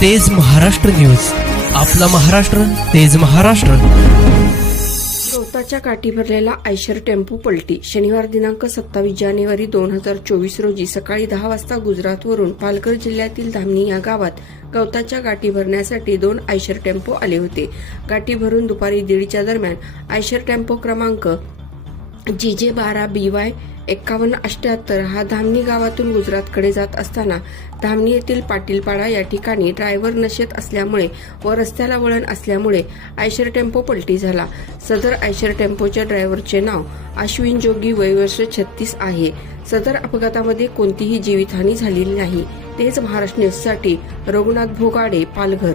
तेज महाराष्ट्र न्यूज. आपला महाराष्ट्र तेज महाराष्ट्र. गवताच्या काठी भरलेला आयशर टेम्पो पलटी. शनिवार दिनांक सत्तावीस जानेवारी दोन हजार चोवीस रोजी सकाळी दहा वाजता गुजरातवरून पालघर जिल्ह्यातील धामणी या गावात गवताच्या गाठी भरण्यासाठी दोन आयशर टेम्पो आले होते. गाठी भरून दुपारी दीडच्या दरम्यान आयशर टेम्पो क्रमांक जी जे बारा बी वाय एक्कावन्न अष्ट्याहत्तर हा धामणी गावातून गुजरातकडे जात असताना धामणी येथील पाटीलपाडा या ठिकाणी ड्रायव्हर नशेत असल्यामुळे व रस्त्याला वळण असल्यामुळे आयशर टेम्पो पलटी झाला. सदर आयशर टेम्पोच्या ड्रायव्हरचे नाव अश्विन जोगी वयवर्ष छत्तीस आहे. सदर अपघातामध्ये कोणतीही जीवितहानी झालेली नाही. तेच महाराष्ट्र न्यूजसाठी रघुनाथ भोगाडे पालघर.